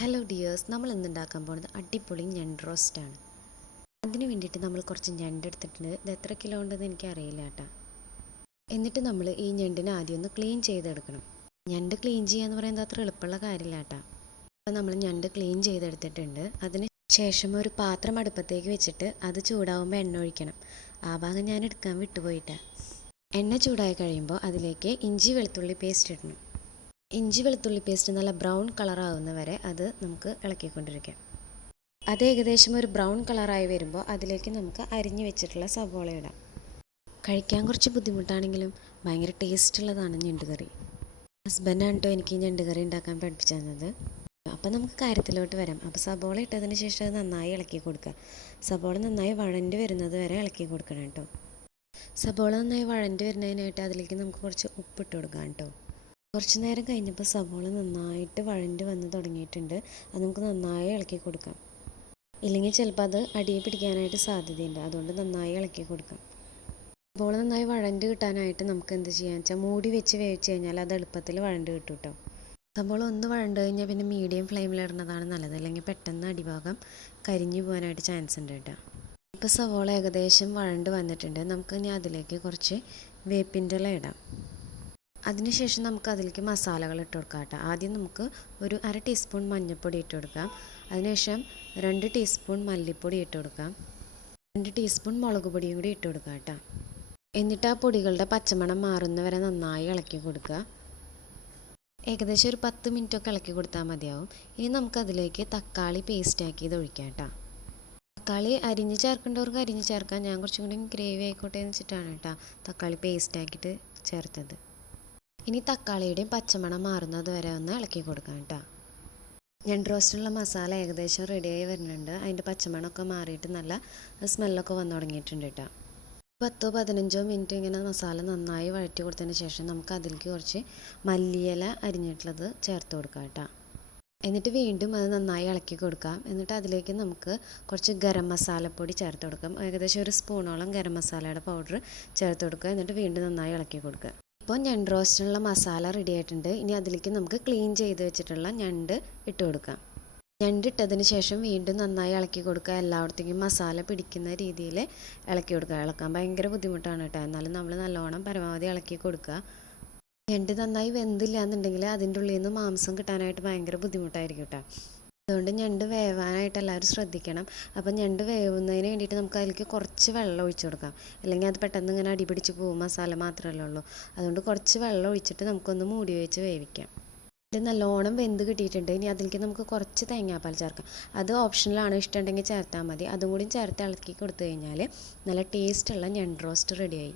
Hello dears, നമ്മൾ ഇന്ന് ഉണ്ടാക്കാൻ പോകുന്നത് അടിപൊളി ഞണ്ട് റോസ്റ്റാണ്. അതിന് വേണ്ടിയിട്ട് നമ്മൾ കുറച്ച് ഞണ്ട് എടുത്തിട്ടുണ്ട്. ഇത് എത്ര കിലോ ഉണ്ടെന്ന് എനിക്കറിയില്ല കേട്ടോ. എന്നിട്ട് നമ്മൾ ഈ ഞണ്ടിനെ ആദ്യം ഒന്ന് ക്ലീൻ ചെയ്തെടുക്കണം. ഞണ്ട് ക്ലീൻ ചെയ്യാന്ന് പറയുന്നത് അത്ര എളുപ്പമുള്ള കാര്യമില്ല കേട്ടോ. അപ്പോൾ നമ്മൾ ഞണ്ട് ക്ലീൻ ചെയ്തെടുത്തിട്ടുണ്ട്. അതിന് ശേഷം ഒരു പാത്രം അടുപ്പത്തേക്ക് വെച്ചിട്ട് അത് ചൂടാവുമ്പോൾ എണ്ണ ഒഴിക്കണം. ആ ഭാഗം ഞാൻ എടുക്കാൻ വിട്ടുപോയിട്ടാണ്. എണ്ണ ചൂടായി കഴിയുമ്പോൾ അതിലേക്ക് ഇഞ്ചി വെളുത്തുള്ളി പേസ്റ്റ് ഇടണം. ഇഞ്ചി വെളുത്തുള്ളി പേസ്റ്റ് നല്ല ബ്രൗൺ കളറാവുന്ന വരെ അത് നമുക്ക് ഇളക്കിക്കൊണ്ടിരിക്കാം. അത് ഏകദേശം ഒരു ബ്രൗൺ കളറായി വരുമ്പോൾ അതിലേക്ക് നമുക്ക് അരിഞ്ഞു വെച്ചിട്ടുള്ള സവോള ഇടാം. കഴിക്കാൻ കുറച്ച് ബുദ്ധിമുട്ടാണെങ്കിലും ഭയങ്കര ടേസ്റ്റുള്ളതാണ് ഞണ്ട് കറി. ഹസ്ബൻഡാണ് കേട്ടോ എനിക്ക് ഞണ്ട് കറി ഉണ്ടാക്കാൻ പഠിപ്പിച്ചു തന്നത്. അപ്പോൾ നമുക്ക് കാര്യത്തിലോട്ട് വരാം. അപ്പോൾ സവോള ഇട്ടതിന് ശേഷം അത് നന്നായി ഇളക്കി കൊടുക്കുക. സവോള നന്നായി വഴണ്ട് വരുന്നത് വരെ ഇളക്കി കൊടുക്കണം കേട്ടോ. സവോള നന്നായി വഴണ്ട് വരുന്നതിനായിട്ട് അതിലേക്ക് നമുക്ക് കുറച്ച് ഉപ്പിട്ട് കൊടുക്കാം കേട്ടോ. കുറച്ച് നേരം കഴിഞ്ഞപ്പോൾ സവോള നന്നായിട്ട് വഴണ്ട് വന്ന് തുടങ്ങിയിട്ടുണ്ട്. അത് നമുക്ക് നന്നായി ഇളക്കി കൊടുക്കാം. ഇല്ലെങ്കിൽ ചിലപ്പോൾ അത് അടിയിൽ പിടിക്കാനായിട്ട് സാധ്യതയുണ്ട്. അതുകൊണ്ട് നന്നായി ഇളക്കി കൊടുക്കാം. സവോള നന്നായി വഴണ്ട് കിട്ടാനായിട്ട് നമുക്ക് എന്ത് ചെയ്യാന്ന് വെച്ചാൽ മൂടി വെച്ച് വേവിച്ച് കഴിഞ്ഞാൽ അത് എളുപ്പത്തിൽ വഴണ്ട് കിട്ടും കേട്ടോ. സവോള ഒന്ന് വഴണ്ട് കഴിഞ്ഞാൽ പിന്നെ മീഡിയം ഫ്ലെയിമിലിടുന്നതാണ് നല്ലത്. അല്ലെങ്കിൽ പെട്ടെന്ന് അടിഭാഗം കരിഞ്ഞു പോകാനായിട്ട് ചാൻസ് ഉണ്ട് കേട്ടോ. ഇപ്പോൾ സവോള ഏകദേശം വഴണ്ട് വന്നിട്ടുണ്ട്. നമുക്ക് ഇനി അതിലേക്ക് കുറച്ച് വേപ്പിൻ്റെ ഇല ഇടാം. അതിനുശേഷം നമുക്ക് അതിലേക്ക് മസാലകൾ ഇട്ട് കൊടുക്കാം കേട്ടോ. ആദ്യം നമുക്ക് ഒരു 1/2 ടീസ്പൂൺ മഞ്ഞൾപ്പൊടി ഇട്ട് കൊടുക്കാം. അതിനുശേഷം 2 ടീസ്പൂൺ മല്ലിപ്പൊടി ഇട്ട് കൊടുക്കാം. 2 ടീസ്പൂൺ മുളക് പൊടിയും കൂടി ഇട്ട് കൊടുക്കാം കേട്ടോ. എന്നിട്ട് ആ പൊടികളുടെ പച്ചമണം മാറുന്നവരെ നന്നായി ഇളക്കി കൊടുക്കുക. ഏകദേശം ഒരു 10 മിനിറ്റൊക്കെ ഇളക്കി കൊടുത്താൽ മതിയാവും. ഇനി നമുക്കതിലേക്ക് തക്കാളി പേസ്റ്റാക്കി ഇത് ഒഴിക്കാം കേട്ടോ. തക്കാളി അരിഞ്ഞ് ചേർക്കേണ്ടവർക്ക് അരിഞ്ഞ് ചേർക്കാം. ഞാൻ കുറച്ചും കൂടി ഗ്രേവി ആയിക്കോട്ടെ എന്ന് വെച്ചിട്ടാണ് കേട്ടോ തക്കാളി പേസ്റ്റാക്കിയിട്ട് ചേർത്തത്. ഇനി തക്കാളിയുടെയും പച്ചമണം മാറുന്നത് വരെ ഒന്ന് ഇളക്കി കൊടുക്കാം കേട്ടോ. ഞണ്ട് റോസ്റ്റിനുള്ള മസാല ഏകദേശം റെഡിയായി വരുന്നുണ്ട്. അതിൻ്റെ പച്ചമണമൊക്കെ മാറിയിട്ട് നല്ല സ്മെല്ലൊക്കെ വന്നു തുടങ്ങിയിട്ടുണ്ട് കേട്ടോ. 10-15 മിനിറ്റ് ഇങ്ങനെ മസാല നന്നായി വഴറ്റി കൊടുത്തതിന് ശേഷം നമുക്ക് അതിലേക്ക് കുറച്ച് മല്ലിയില അരിഞ്ഞിട്ടുള്ളത് ചേർത്ത് കൊടുക്കാം കേട്ടോ. എന്നിട്ട് വീണ്ടും അത് നന്നായി ഇളക്കി കൊടുക്കാം. എന്നിട്ട് അതിലേക്ക് നമുക്ക് കുറച്ച് ഗരം മസാലപ്പൊടി ചേർത്ത് കൊടുക്കാം. ഏകദേശം ഒരു സ്പൂണോളം ഗരം മസാലയുടെ പൗഡർ ചേർത്ത് കൊടുക്കുക. എന്നിട്ട് വീണ്ടും നന്നായി ഇളക്കി കൊടുക്കുക. ഇപ്പോൾ ഞണ്ട് റോസ്റ്റിനുള്ള മസാല റെഡി ആയിട്ടുണ്ട്. ഇനി അതിലേക്ക് നമുക്ക് ക്ലീൻ ചെയ്ത് വെച്ചിട്ടുള്ള ഞണ്ട് ഇട്ട് കൊടുക്കാം. ഞണ്ട് ഇട്ടതിന് ശേഷം വീണ്ടും നന്നായി ഇളക്കി കൊടുക്കുക. എല്ലായിടത്തേക്കും മസാല പിടിക്കുന്ന രീതിയിൽ ഇളക്കി കൊടുക്കുക. ഇളക്കാൻ ഭയങ്കര ബുദ്ധിമുട്ടാണ് കേട്ടോ. എന്നാലും നമ്മൾ നല്ലോണം പരമാവധി ഇളക്കി കൊടുക്കുക. ഞണ്ട് നന്നായി വെന്തില്ല എന്നുണ്ടെങ്കിൽ അതിൻ്റെ ഉള്ളിൽ നിന്ന് മാംസം കിട്ടാനായിട്ട് ഭയങ്കര ബുദ്ധിമുട്ടായിരിക്കും കേട്ടോ. അതുകൊണ്ട് ഞണ്ട് വേവാനായിട്ട് എല്ലാവരും ശ്രദ്ധിക്കണം. അപ്പം ഞണ്ട് വേവുന്നതിന് വേണ്ടിയിട്ട് നമുക്ക് അതിലേക്ക് കുറച്ച് വെള്ളം ഒഴിച്ചു കൊടുക്കാം. അല്ലെങ്കിൽ അത് പെട്ടെന്ന് ഇങ്ങനെ അടിപിടിച്ച് പോകും. മസാല മാത്രമല്ലേ ഉള്ളൂ. അതുകൊണ്ട് കുറച്ച് വെള്ളം ഒഴിച്ചിട്ട് നമുക്കൊന്ന് മൂടി വെച്ച് വേവിക്കാം. ഇത് നല്ലോണം വെന്ത് കിട്ടിയിട്ടുണ്ട്. ഇനി അതിലേക്ക് നമുക്ക് കുറച്ച് തേങ്ങാപ്പാൽ ചേർക്കാം. അത് ഓപ്ഷനിലാണ്, ഇഷ്ടമുണ്ടെങ്കിൽ ചേർത്താൽ മതി. അതും കൂടി ചേർത്ത് ഇളക്കി കൊടുത്തു കഴിഞ്ഞാൽ നല്ല ടേസ്റ്റുള്ള ഞണ്ട് റോസ്റ്റ് റെഡിയായി.